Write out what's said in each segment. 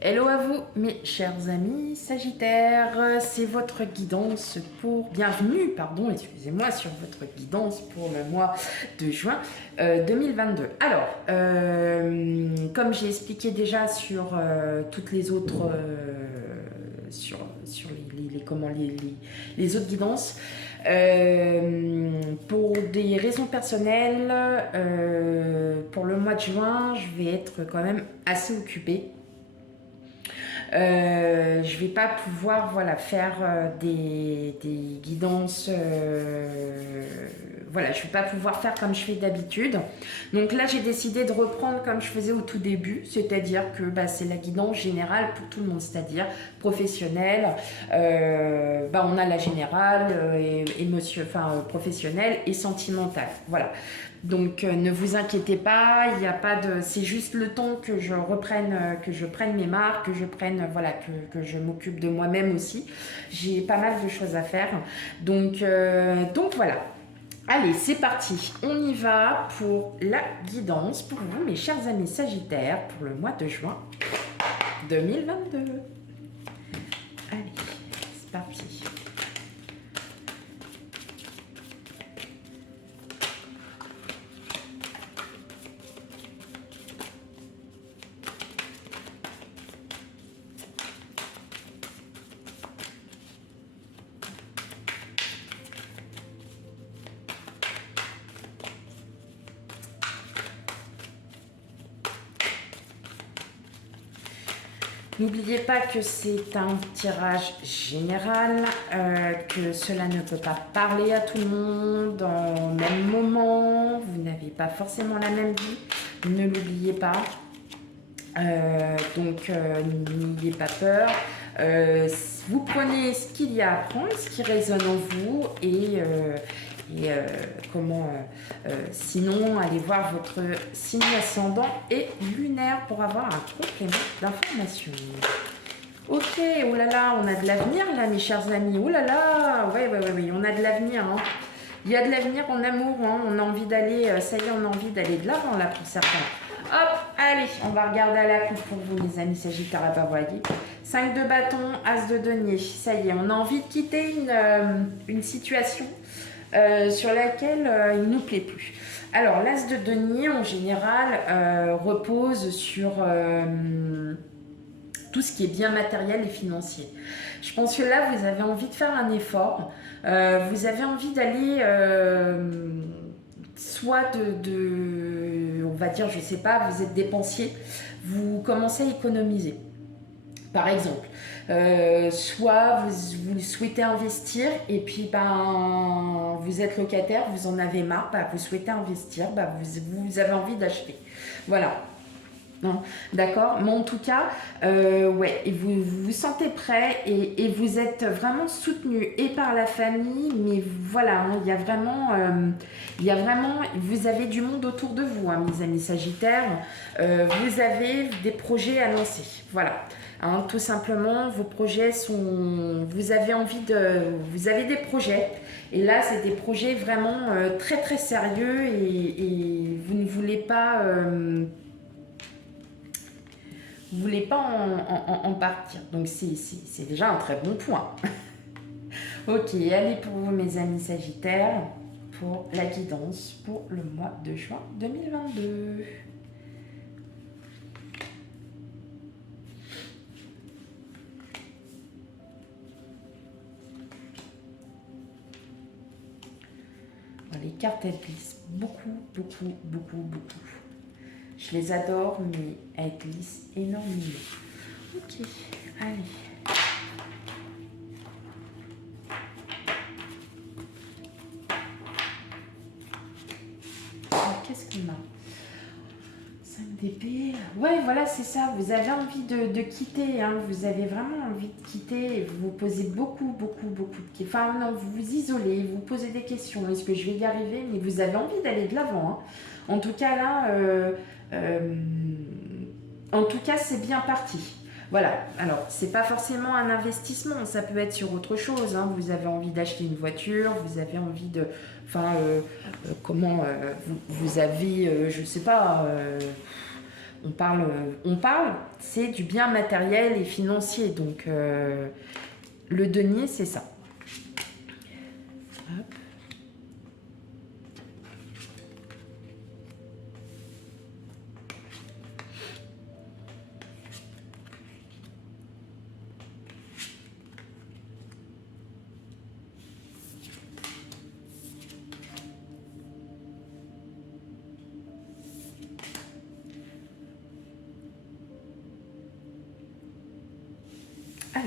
Hello à vous, mes chers amis Sagittaires, c'est votre guidance pour... Bienvenue, pardon, excusez-moi, sur votre guidance pour le mois de juin 2022. Alors, comme j'ai expliqué déjà sur toutes les autres... sur les autres guidances, pour des raisons personnelles, pour le mois de juin, je vais être quand même assez occupée. Je vais pas pouvoir faire des guidances. Voilà, je vais pas pouvoir faire comme je fais d'habitude. Donc là, j'ai décidé de reprendre comme je faisais au tout début, c'est-à-dire que c'est la guidance générale pour tout le monde, c'est-à-dire professionnelle. On a la générale, professionnelle et sentimentale. Voilà. Donc ne vous inquiétez pas, il n'y a pas de, c'est juste le temps que je prenne mes marques, que je prenne, que je m'occupe de moi-même aussi. J'ai pas mal de choses à faire, donc voilà. Allez, c'est parti, on y va pour la guidance pour vous, mes chers amis Sagittaires, pour le mois de juin 2022. Allez, c'est parti. N'oubliez pas que c'est un tirage général, que cela ne peut pas parler à tout le monde en même moment. Vous n'avez pas forcément la même vie, ne l'oubliez pas. N'ayez pas peur. Vous prenez ce qu'il y a à prendre, ce qui résonne en vous sinon, allez voir votre signe ascendant et lunaire pour avoir un complément d'information. Ok, oh là là, on a de l'avenir là, mes chers amis. Oh là là, oui, on a de l'avenir. Hein. Il y a de l'avenir en amour. Hein. On a envie d'aller, ça y est, on a envie d'aller de l'avant là pour certains. Hop, allez, on va regarder à la coupe pour vous, les amis Sagittaires à Bavoyer. 5 de bâton, As de denier. Ça y est, on a envie de quitter une situation sur laquelle il ne nous plaît plus. Alors, l'As de denier, en général, repose sur tout ce qui est bien matériel et financier. Je pense que là, vous avez envie de faire un effort. Vous avez envie d'aller soit on va dire, je sais pas, vous êtes dépensier, vous commencez à économiser. Par exemple, soit vous souhaitez investir et puis vous êtes locataire, vous en avez marre, vous souhaitez investir, vous avez envie d'acheter. Voilà. Non, d'accord, mais en tout cas, et vous vous sentez prêt et vous êtes vraiment soutenu et par la famille, mais voilà, hein, il y a vraiment, vous avez du monde autour de vous, hein, mes amis Sagittaires, vous avez des projets à lancer, voilà. Hein, tout simplement, vos projets vous avez des projets, et là, c'est des projets vraiment très très sérieux et vous ne voulez pas. Vous voulez pas en partir. Donc c'est déjà un très bon point. Ok, allez pour vous mes amis Sagittaires, pour la guidance pour le mois de juin 2022. Les cartes, elles glissent beaucoup. Je les adore, mais elles glissent énormément. Ok, allez. Qu'est-ce qu'on a? 5 d'épée. Ouais, voilà, c'est ça. Vous avez envie de quitter. Hein. Vous avez vraiment envie de quitter. Et vous vous posez beaucoup de questions. Enfin, non, vous vous isolez, vous posez des questions. Est-ce que je vais y arriver? Mais vous avez envie d'aller de l'avant. Hein. En tout cas, là... en tout cas, c'est bien parti. Voilà. Alors, c'est pas forcément un investissement. Ça peut être sur autre chose. Hein. Vous avez envie d'acheter une voiture. Vous avez envie de... Enfin, vous avez... je sais pas... On parle, c'est du bien matériel et financier. Donc, le denier, c'est ça. Hop. Alors,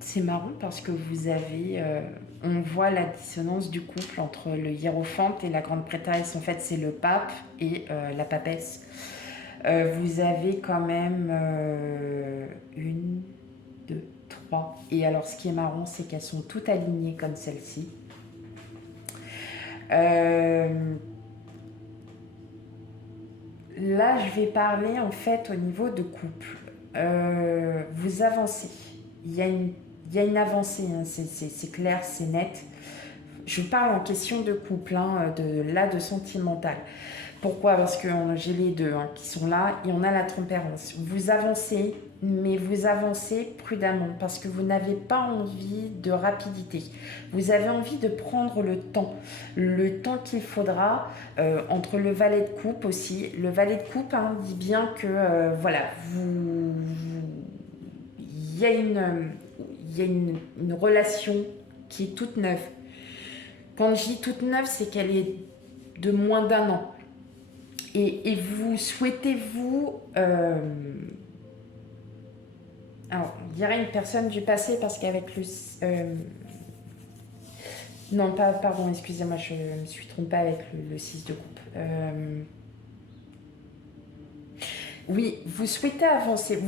c'est marrant parce que vous avez, on voit la dissonance du couple entre le hiérophante et la grande prêtresse. En fait, c'est le pape et la papesse. Vous avez quand même une, deux, trois. Et alors, ce qui est marrant, c'est qu'elles sont toutes alignées comme celle-ci. Là, je vais parler en fait au niveau de couple. Vous avancez. Il y a une avancée, hein, c'est clair, c'est net. Je parle en question de couple, hein, de sentimental. Pourquoi? Parce que j'ai les deux hein, qui sont là et on a la tempérance. Vous avancez, mais vous avancez prudemment parce que vous n'avez pas envie de rapidité. Vous avez envie de prendre le temps qu'il faudra entre le valet de coupe aussi. Le valet de coupe hein, dit bien que voilà, il y a une relation qui est toute neuve. Quand je dis toute neuve, c'est qu'elle est de moins d'1 an. Et vous souhaitez, alors, on dirait une personne du passé parce qu'avec le... non, pas, pardon, excusez-moi, je me suis trompée avec le 6 de coupe. Oui, vous souhaitez avancer.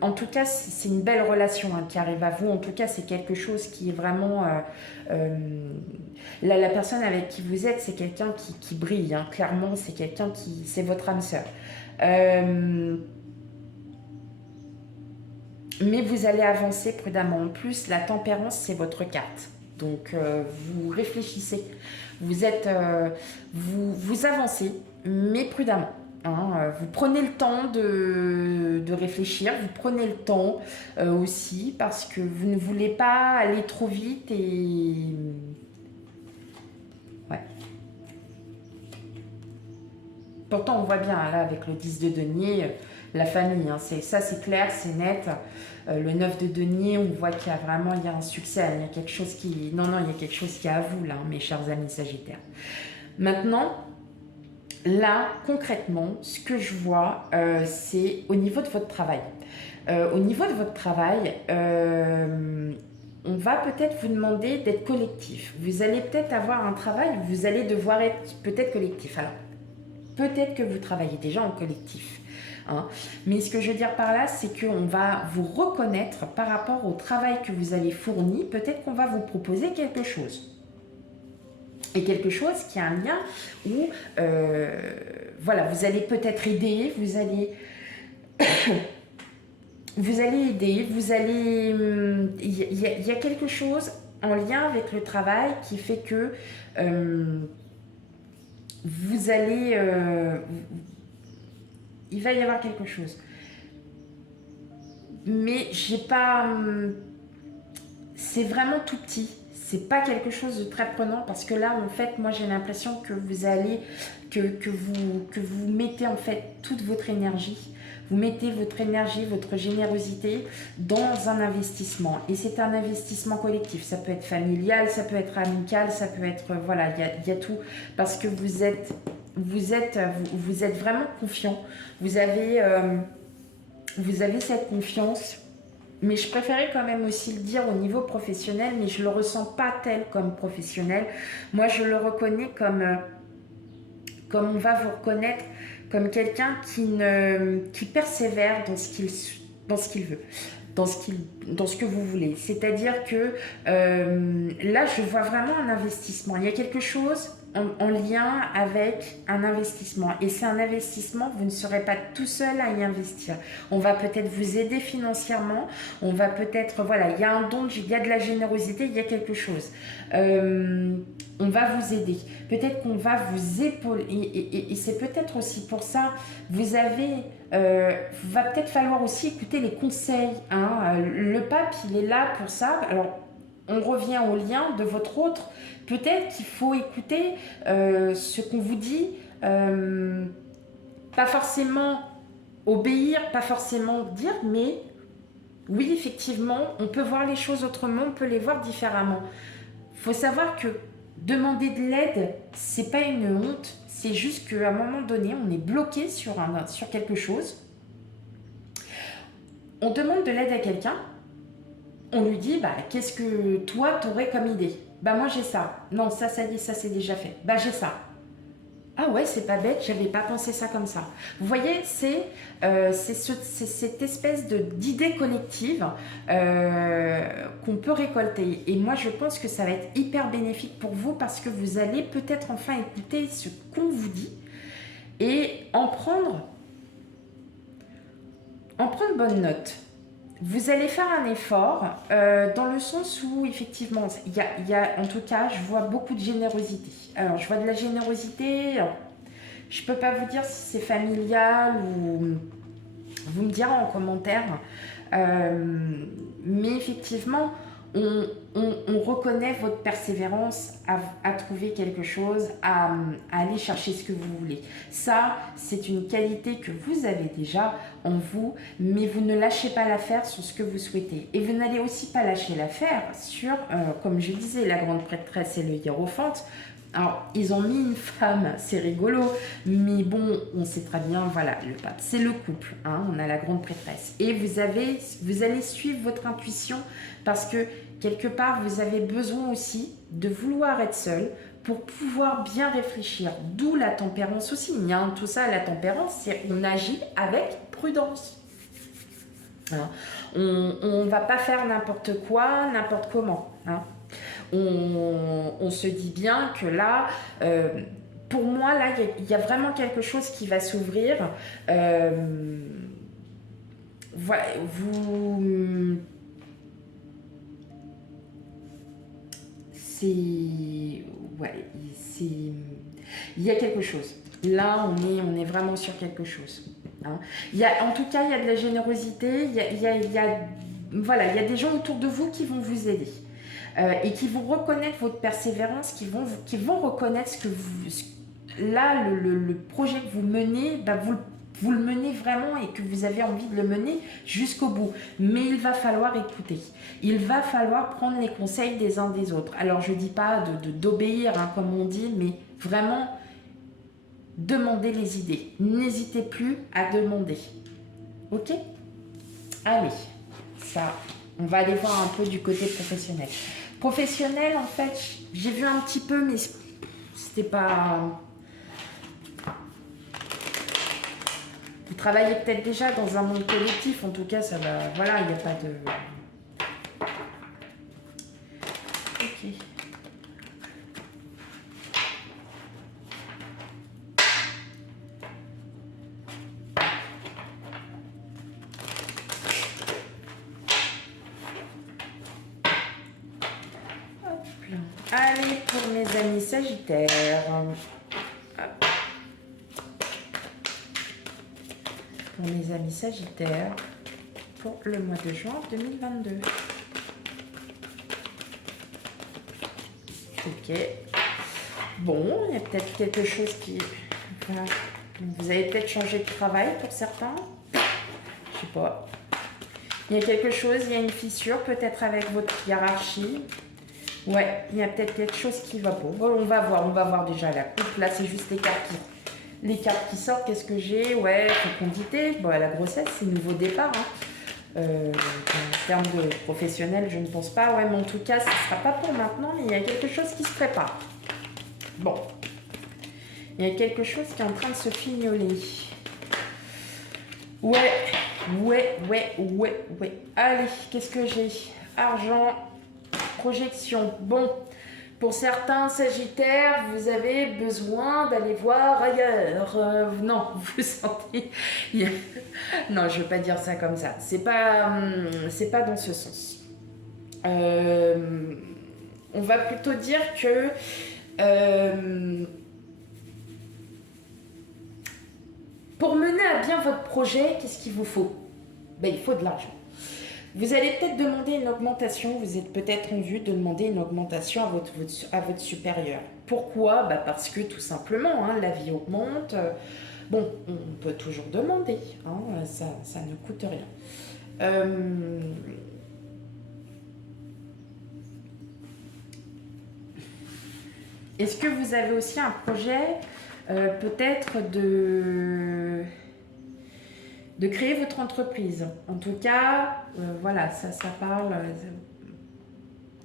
En tout cas, c'est une belle relation hein, qui arrive à vous. En tout cas, c'est quelque chose qui est vraiment... la personne avec qui vous êtes, c'est quelqu'un qui brille. Hein. Clairement, c'est quelqu'un qui... C'est votre âme sœur. Mais vous allez avancer prudemment. En plus, la tempérance, c'est votre carte. Donc, vous réfléchissez. Vous avancez, mais prudemment. Hein, vous prenez le temps de réfléchir, vous prenez le temps aussi parce que vous ne voulez pas aller trop vite et... Ouais. Pourtant, on voit bien là avec le 10 de denier, la famille, hein, c'est clair, c'est net. Le 9 de denier, on voit qu'il y a vraiment un succès, il y a quelque chose qui... Non, il y a quelque chose qui est à vous là, mes chers amis sagittaires. Maintenant... Là, concrètement, ce que je vois, c'est au niveau de votre travail. Au niveau de votre travail, on va peut-être vous demander d'être collectif. Vous allez peut-être avoir un travail où vous allez devoir être peut-être collectif. Alors, peut-être que vous travaillez déjà en collectif. Hein. Mais ce que je veux dire par là, c'est qu'on va vous reconnaître par rapport au travail que vous avez fourni. Peut-être qu'on va vous proposer quelque chose. Et quelque chose qui a un lien où, voilà, vous allez peut-être aider, vous allez aider, il y a quelque chose en lien avec le travail qui fait que vous allez, il va y avoir quelque chose. Mais j'ai pas, c'est vraiment tout petit. C'est pas quelque chose de très prenant parce que là, en fait, moi, j'ai l'impression que vous allez, que vous mettez en fait toute votre énergie. Vous mettez votre énergie, votre générosité dans un investissement. Et c'est un investissement collectif. Ça peut être familial, ça peut être amical, ça peut être... Voilà, il y a tout. Parce que vous êtes vraiment confiant. Vous avez cette confiance. Mais je préférais quand même aussi le dire au niveau professionnel, mais je ne le ressens pas tel comme professionnel. Moi, je le reconnais comme on va vous reconnaître, comme quelqu'un qui persévère dans ce qu'il veut, dans ce que vous voulez. C'est-à-dire que là, je vois vraiment un investissement. Il y a quelque chose en lien avec un investissement. Et c'est un investissement, vous ne serez pas tout seul à y investir. On va peut-être vous aider financièrement, on va peut-être, voilà, il y a un don, il y a de la générosité, il y a quelque chose. On va vous aider. Peut-être qu'on va vous épauler. Et c'est peut-être aussi pour ça, vous avez... va peut-être falloir aussi écouter les conseils. Hein. Le pape, il est là pour ça. Alors, on revient au lien de votre autre. Peut-être qu'il faut écouter ce qu'on vous dit. Pas forcément obéir, pas forcément dire, mais oui, effectivement, on peut voir les choses autrement, on peut les voir différemment. Il faut savoir que demander de l'aide, c'est pas une honte, c'est juste qu'à un moment donné, on est bloqué sur quelque chose. On demande de l'aide à quelqu'un, on lui dit, bah, qu'est-ce que toi, t'aurais comme idée? Bah, moi, j'ai ça. Non, ça y est, ça, c'est déjà fait. Bah, j'ai ça. Ah ouais, c'est pas bête, j'avais pas pensé ça comme ça. Vous voyez, c'est cette espèce d'idée collective qu'on peut récolter. Et moi, je pense que ça va être hyper bénéfique pour vous parce que vous allez peut-être enfin écouter ce qu'on vous dit et en prendre bonne note. Vous allez faire un effort dans le sens où, effectivement, il y a, en tout cas, je vois beaucoup de générosité. Alors, je vois de la générosité. Alors, je ne peux pas vous dire si c'est familial ou vous me direz en commentaire. Mais effectivement, on reconnaît votre persévérance à trouver quelque chose, à aller chercher ce que vous voulez. Ça, c'est une qualité que vous avez déjà en vous, mais vous ne lâchez pas l'affaire sur ce que vous souhaitez. Et vous n'allez aussi pas lâcher l'affaire sur, comme je disais, la grande prêtresse et le hiérophante. Alors, ils ont mis une femme, c'est rigolo, mais bon, on sait très bien, voilà, le pape, c'est le couple, hein, on a la grande prêtresse. Et vous allez suivre votre intuition parce que, quelque part, vous avez besoin aussi de vouloir être seul pour pouvoir bien réfléchir. D'où la tempérance aussi. Il y a tout ça, la tempérance, c'est on agit avec prudence. Hein. On ne va pas faire n'importe quoi, n'importe comment. Hein. On se dit bien que là, pour moi, là, il y a vraiment quelque chose qui va s'ouvrir. Il y a quelque chose. Là, on est vraiment sur quelque chose. Hein. En tout cas, il y a de la générosité. Voilà, il y a des gens autour de vous qui vont vous aider. Et qui vont reconnaître votre persévérance, qui vont reconnaître ce que là, le projet que vous menez, bah, vous le menez vraiment et que vous avez envie de le mener jusqu'au bout. Mais il va falloir écouter. Il va falloir prendre les conseils des uns des autres. Alors, je ne dis pas d'obéir, hein, comme on dit, mais vraiment demander les idées. N'hésitez plus à demander. Ok? Allez, ça, on va aller voir un peu du côté professionnel. Professionnel, en fait, j'ai vu un petit peu, mais c'était pas... Vous travaillez peut-être déjà dans un monde collectif, en tout cas, ça va... Voilà, il n'y a pas de... Ok. Allez, pour mes amis Sagittaires. Pour mes amis Sagittaires, pour le mois de juin 2022. Ok. Bon, il y a peut-être quelque chose qui... Voilà. Vous avez peut-être changé de travail pour certains. Je sais pas. Il y a quelque chose, il y a une fissure peut-être avec votre hiérarchie. Ouais, il y a peut-être quelque chose qui va pas. Bon, on va voir déjà la coupe. Là, c'est juste les cartes qui sortent. Qu'est-ce que j'ai? Ouais, fécondité. Bon, la grossesse, c'est nouveau départ. Hein. En termes de professionnel, je ne pense pas. Ouais, mais en tout cas, ce ne sera pas pour maintenant, mais il y a quelque chose qui se prépare. Bon. Il y a quelque chose qui est en train de se fignoler. Ouais. Allez, qu'est-ce que j'ai? Argent. Projection. Bon, Pour certains Sagittaires, vous avez besoin d'aller voir ailleurs. Non, vous sentez... Non, je ne veux pas dire ça comme ça. C'est pas dans ce sens. On va plutôt dire que... pour mener à bien votre projet, qu'est-ce qu'il vous faut? Il faut de l'argent. Vous allez peut-être demander une augmentation, vous êtes peut-être en vue de demander une augmentation à votre supérieur. Pourquoi? Parce que tout simplement, la vie augmente. Bon, on peut toujours demander, ça ne coûte rien. Est-ce que vous avez aussi un projet peut-être de créer votre entreprise? En tout cas, voilà, ça parle.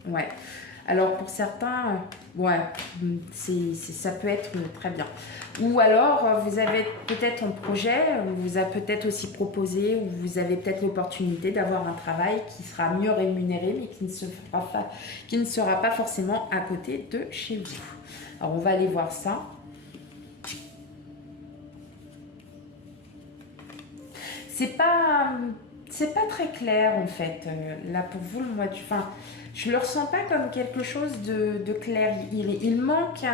Ouais. Alors pour certains, ouais, ça peut être très bien. Ou alors, vous avez peut-être un projet, on vous a peut-être aussi proposé, ou vous avez peut-être l'opportunité d'avoir un travail qui sera mieux rémunéré, mais qui ne sera pas forcément à côté de chez vous. Alors on va aller voir ça. C'est pas très clair en fait. Là pour vous, le mois de juin, je le ressens pas comme quelque chose de clair. Il manque.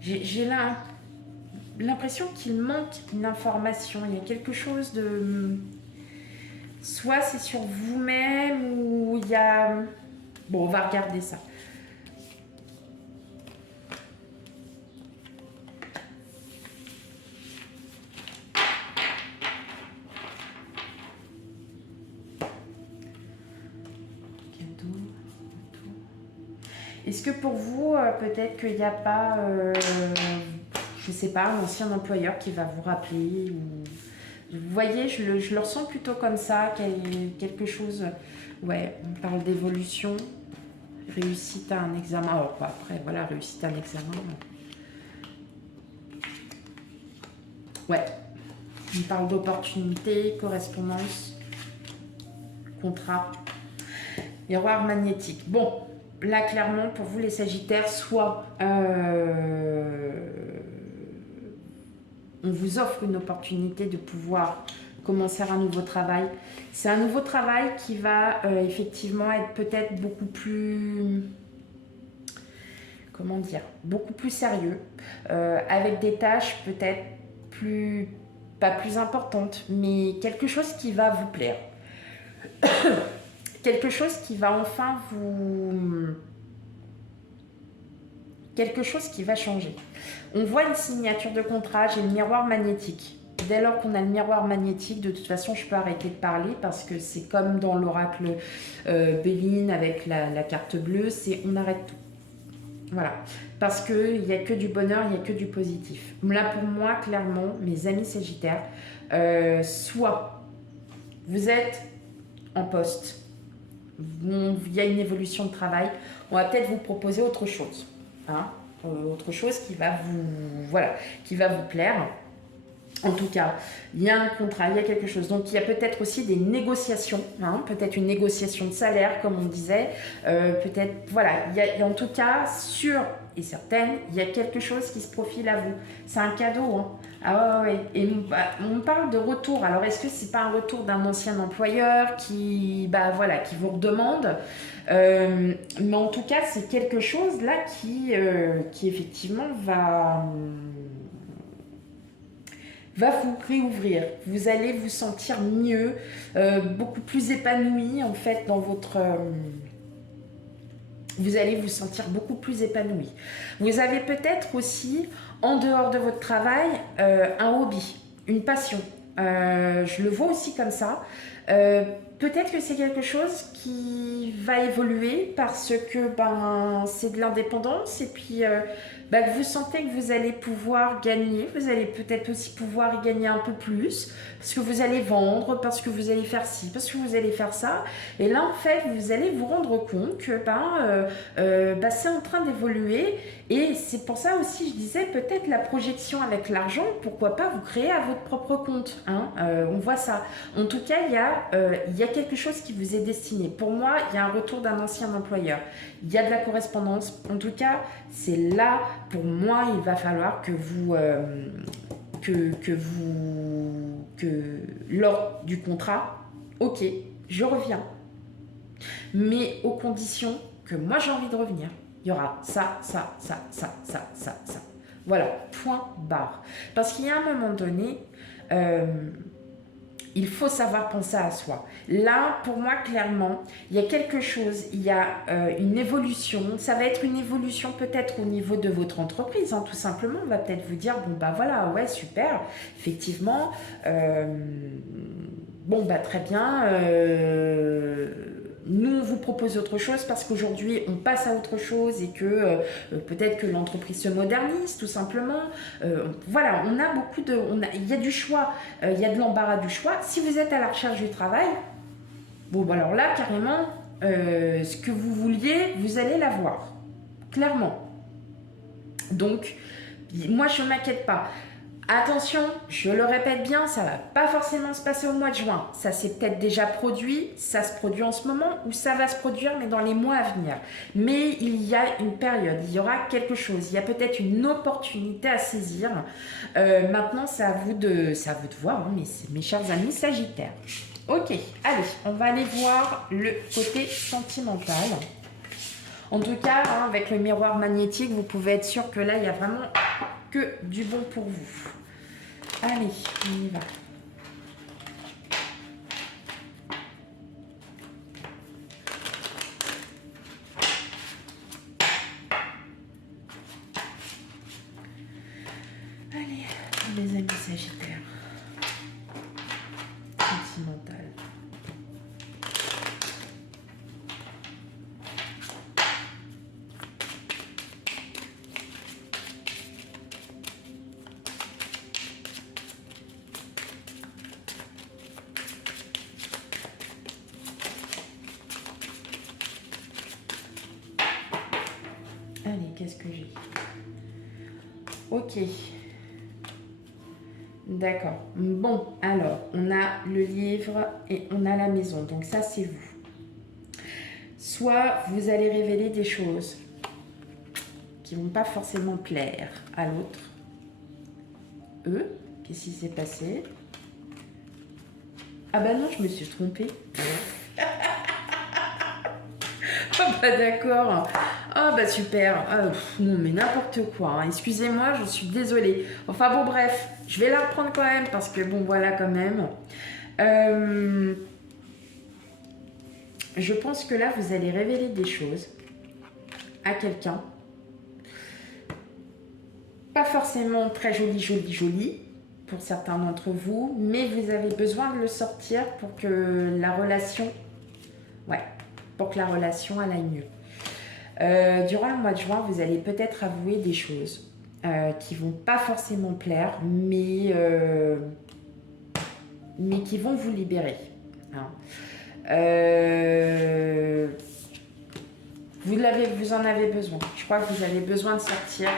J'ai l'impression qu'il manque une information. Il y a quelque chose de. Soit c'est sur vous-même ou il y a. Bon, on va regarder ça. Est-ce que pour vous, peut-être qu'il n'y a pas, je ne sais pas, un ancien employeur qui va vous rappeler ou... Vous voyez, je le ressens plutôt comme ça, quelque chose... Ouais, on parle d'évolution, réussite à un examen. Alors, après, voilà, réussite à un examen. Ouais, on parle d'opportunité, correspondance, contrat, miroir magnétique. Bon. Là, clairement, pour vous, les Sagittaires, soit on vous offre une opportunité de pouvoir commencer un nouveau travail. C'est un nouveau travail qui va effectivement être peut-être beaucoup plus... Comment dire? Beaucoup plus sérieux, avec des tâches peut-être plus... pas plus importantes, mais quelque chose qui va vous plaire. Quelque chose qui va enfin vous... Quelque chose qui va changer. On voit une signature de contrat, j'ai le miroir magnétique. Dès lors qu'on a le miroir magnétique, de toute façon, je peux arrêter de parler parce que c'est comme dans l'oracle Béline avec la carte bleue, c'est on arrête tout. Voilà. Parce qu'il n'y a que du bonheur, il n'y a que du positif. Là, pour moi, clairement, mes amis Sagittaires, soit vous êtes en poste, il y a une évolution de travail, on va peut-être vous proposer autre chose, autre chose qui va vous plaire. En tout cas, il y a un contrat, il y a quelque chose. Donc, il y a peut-être aussi des négociations, peut-être une négociation de salaire, comme on disait. Peut-être, voilà, il y a en tout cas, sûr et certaine, il y a quelque chose qui se profile à vous. C'est un cadeau, Ah ouais. Et on parle de retour. Alors, est-ce que c'est pas un retour d'un ancien employeur qui vous redemande mais en tout cas, c'est quelque chose là qui effectivement va vous réouvrir. Vous allez vous sentir mieux, beaucoup plus épanoui en fait dans votre... vous allez vous sentir beaucoup plus épanoui. Vous avez peut-être aussi, en dehors de votre travail, un hobby, une passion. Je le vois aussi comme ça. Peut-être que c'est quelque chose qui va évoluer parce que c'est de l'indépendance et puis vous sentez que vous allez pouvoir gagner, vous allez peut-être aussi pouvoir y gagner un peu plus parce que vous allez vendre, parce que vous allez faire ci, parce que vous allez faire ça. Et là, en fait, vous allez vous rendre compte que c'est en train d'évoluer et c'est pour ça aussi, je disais, peut-être la projection avec l'argent, pourquoi pas vous créer à votre propre compte. hein, on voit ça. En tout cas, il y a quelque chose qui vous est destiné. Pour moi, il y a un retour d'un ancien employeur. Il y a de la correspondance. En tout cas, c'est là, pour moi, il va falloir que vous... lors du contrat, ok, je reviens, mais aux conditions que moi j'ai envie de revenir. Il y aura ça. Voilà, point barre. Parce qu'il y a un moment donné, il faut savoir penser à soi. Là, pour moi, clairement, il y a quelque chose, il y a une évolution. Ça va être une évolution peut-être au niveau de votre entreprise, hein, tout simplement. On va peut-être vous dire, bon, bah voilà, ouais, super, effectivement. Bon, bah très bien. Nous, on vous propose autre chose parce qu'aujourd'hui, on passe à autre chose et que peut-être que l'entreprise se modernise, tout simplement. Voilà, on a beaucoup de... il y a du choix, il y a de l'embarras du choix. Si vous êtes à la recherche du travail, bon, bah alors là, carrément, ce que vous vouliez, vous allez l'avoir. Clairement. Donc, moi, je ne m'inquiète pas. Attention, je le répète bien, ça ne va pas forcément se passer au mois de juin. Ça s'est peut-être déjà produit, ça se produit en ce moment ou ça va se produire mais dans les mois à venir. Mais il y a une période, il y aura quelque chose, il y a peut-être une opportunité à saisir. Maintenant, c'est à vous de voir, hein, mes chers amis Sagittaires. Ok, allez, on va aller voir le côté sentimental. En tout cas, hein, avec le miroir magnétique, vous pouvez être sûr que là, il y a vraiment que du bon pour vous. Allez, on y va. Allez, les amis Sagittaires. Sentimental. Allez, qu'est-ce que j'ai? Ok. D'accord. Bon, alors, on a le livre et on a la maison. Donc ça, c'est vous. Soit vous allez révéler des choses qui ne vont pas forcément plaire à l'autre. Qu'est-ce qui s'est passé? Ah bah non, je me suis trompée. Oh bah d'accord. Ah bah super. Non mais n'importe quoi. Hein. Excusez-moi, je suis désolée. Enfin bon bref, je vais la reprendre quand même parce que bon voilà quand même. Je pense que là vous allez révéler des choses à quelqu'un. Pas forcément très joli pour certains d'entre vous, mais vous avez besoin de le sortir pour que la relation... Ouais, pour que la relation elle aille mieux. Durant le mois de juin, vous allez peut-être avouer des choses qui vont pas forcément plaire, mais qui vont vous libérer. Hein. Vous en avez besoin. Je crois que vous avez besoin de sortir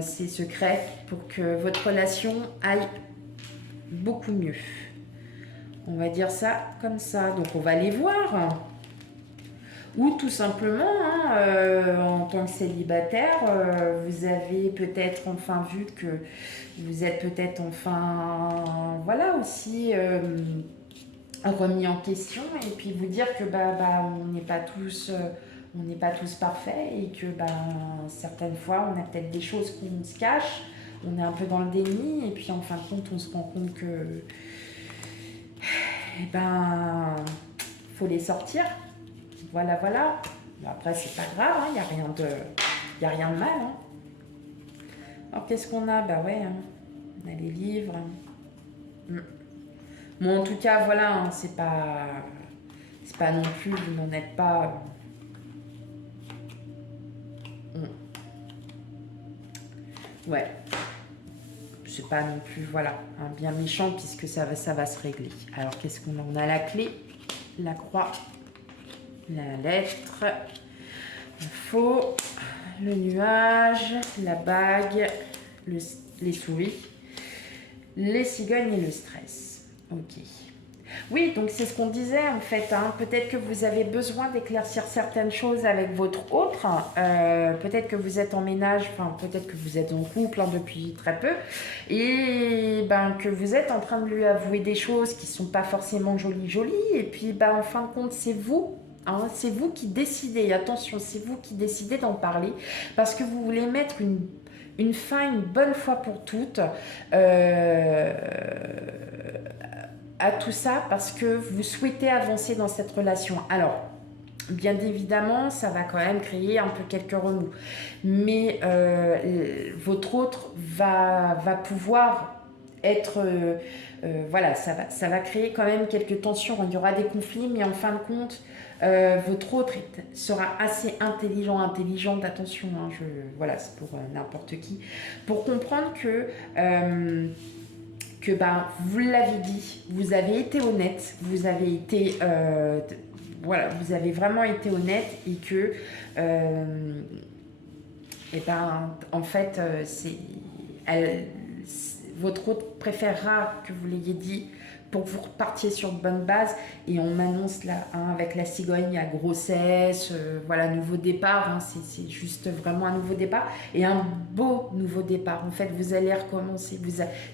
ces secrets pour que votre relation aille beaucoup mieux. On va dire ça comme ça. Donc on va les voir. Ou tout simplement, hein, en tant que célibataire, vous avez peut-être enfin vu que vous êtes peut-être enfin, voilà aussi remis en question et puis vous dire que on n'est pas tous parfaits et que certaines fois on a peut-être des choses qu'on se cache, on est un peu dans le déni et puis en fin de compte on se rend compte que faut les sortir. Voilà. Après, c'est pas grave, il n'y a rien de mal. Hein. Alors, qu'est-ce qu'on a? Bah ouais, hein. On a les livres. Bon, en tout cas, voilà, hein, c'est pas non plus, vous n'en êtes pas... Ouais. C'est pas non plus, voilà, un bien méchant puisque ça va se régler. Alors, qu'est-ce qu'on a? On a la clé, la croix, la lettre, le faux, le nuage, la bague, les souris, Les cigognes et le stress. Ok. Oui, donc c'est ce qu'on disait en fait, hein. Peut-être que vous avez besoin d'éclaircir certaines choses avec votre autre. Peut-être que vous êtes en ménage, enfin peut-être que vous êtes en couple hein, depuis très peu. Et ben, que vous êtes en train de lui avouer des choses qui ne sont pas forcément jolies. Et puis ben, en fin de compte, c'est vous. Hein, c'est vous qui décidez, attention, c'est vous qui décidez d'en parler parce que vous voulez mettre une fin une bonne fois pour toutes à tout ça parce que vous souhaitez avancer dans cette relation. Alors, bien évidemment, ça va quand même créer un peu quelques remous. Mais votre autre va pouvoir être... voilà, ça va créer quand même quelques tensions. Il y aura des conflits, mais en fin de compte, votre autre sera assez intelligente, attention, hein, voilà, c'est pour n'importe qui, pour comprendre que ben, vous l'avez dit, vous avez été honnête, vous avez été voilà, vous avez vraiment été honnête et que et ben en fait votre autre préférera que vous l'ayez dit pour que vous repartiez sur de bonnes bases. Et on m'annonce là, hein, avec la cigogne, la grossesse, voilà, nouveau départ, hein, c'est juste vraiment un nouveau départ et un beau nouveau départ. En fait, vous allez recommencer.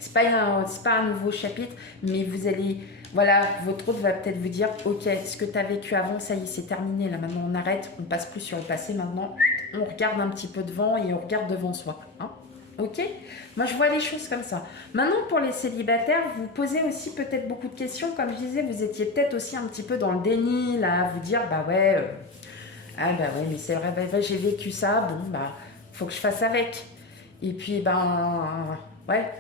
C'est pas un nouveau chapitre, mais vous allez, voilà, votre autre va peut-être vous dire, ok, ce que tu as vécu avant, ça y est, c'est terminé. Là, maintenant, on arrête, on passe plus sur le passé. Maintenant, on regarde un petit peu devant et on regarde devant soi. Hein. Ok, moi je vois les choses comme ça. Maintenant pour les célibataires, vous posez aussi peut-être beaucoup de questions. Comme je disais, vous étiez peut-être aussi un petit peu dans le déni, là, à vous dire, bah ouais, ah bah ouais, mais c'est vrai, bah, j'ai vécu ça, bon, bah, faut que je fasse avec. Et puis, ouais,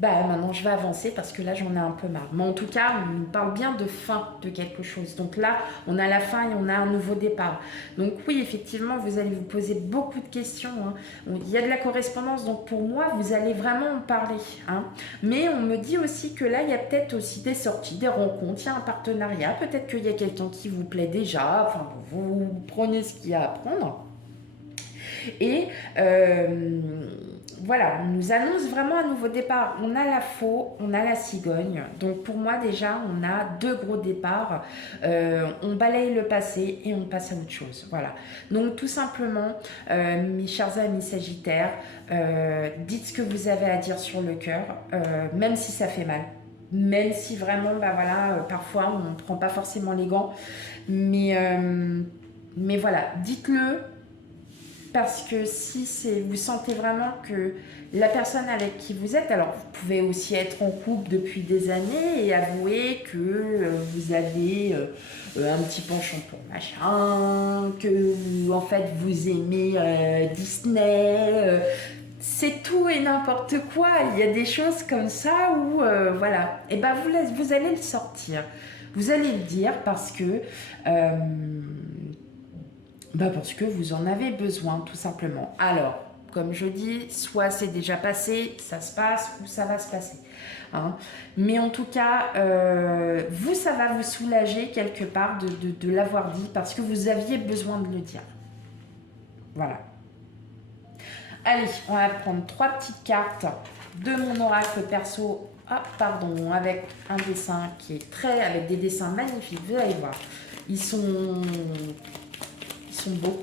bah maintenant je vais avancer parce que là j'en ai un peu marre. Mais en tout cas, on parle bien de fin de quelque chose. Donc là, on a la fin et on a un nouveau départ. Donc oui, effectivement, vous allez vous poser beaucoup de questions. Hein. Il y a de la correspondance, donc pour moi, vous allez vraiment en parler. Hein. Mais on me dit aussi que là, il y a peut-être aussi des sorties, des rencontres, il y a un partenariat. Peut-être qu'il y a quelqu'un qui vous plaît déjà. Enfin, vous prenez ce qu'il y a à prendre. Et voilà, on nous annonce vraiment un nouveau départ. On a la faux, on a la cigogne. Donc pour moi déjà, on a deux gros départs. On balaye le passé et on passe à autre chose. Voilà. Donc tout simplement, mes chers amis Sagittaires, dites ce que vous avez à dire sur le cœur, même si ça fait mal. Même si vraiment, bah voilà, parfois on ne prend pas forcément les gants. Mais voilà, dites-le. Parce que si vous sentez vraiment que la personne avec qui vous êtes, alors vous pouvez aussi être en couple depuis des années et avouer que vous avez un petit penchant pour machin, que en fait vous aimez Disney, c'est tout et n'importe quoi. Il y a des choses comme ça où voilà, et ben vous allez le sortir, vous allez le dire parce que parce que vous en avez besoin, tout simplement. Alors, comme je dis, soit c'est déjà passé, ça se passe, ou ça va se passer. Hein. Mais en tout cas, vous, ça va vous soulager quelque part de l'avoir dit, parce que vous aviez besoin de le dire. Voilà. Allez, on va prendre 3 petites cartes de mon oracle perso. Ah, pardon, avec un dessin qui est avec des dessins magnifiques, vous allez voir. Ils sont beaux,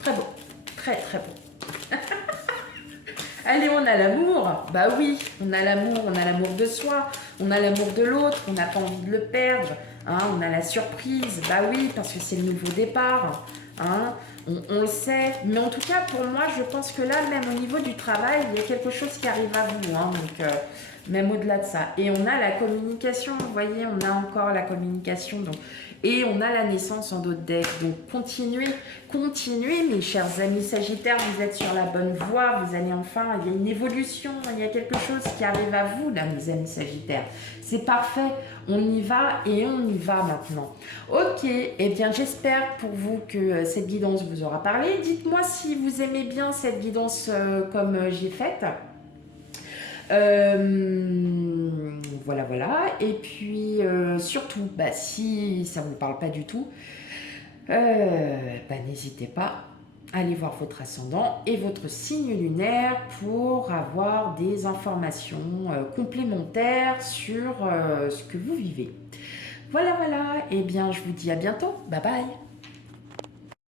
très beaux, très très beaux. Allez, on a l'amour. Bah oui, on a l'amour de soi, on a l'amour de l'autre, on n'a pas envie de le perdre. Hein, on a la surprise, bah oui, parce que c'est le nouveau départ. Hein, on le sait. Mais en tout cas, pour moi, je pense que là, même au niveau du travail, il y a quelque chose qui arrive à vous. Hein, donc, même au-delà de ça. Et on a la communication, vous voyez, on a encore la communication. Donc, et on a la naissance en d'autres decks. Donc continuez, mes chers amis Sagittaires, vous êtes sur la bonne voie, vous allez enfin, il y a une évolution, il y a quelque chose qui arrive à vous là, mes amis Sagittaires. C'est parfait, on y va et on y va maintenant. Ok, eh bien j'espère pour vous que cette guidance vous aura parlé. Dites-moi si vous aimez bien cette guidance comme j'ai faite. Voilà. Et puis, surtout, si ça ne vous parle pas du tout, n'hésitez pas allez voir votre ascendant et votre signe lunaire pour avoir des informations complémentaires sur ce que vous vivez. Voilà, voilà, et bien je vous dis à bientôt, bye bye.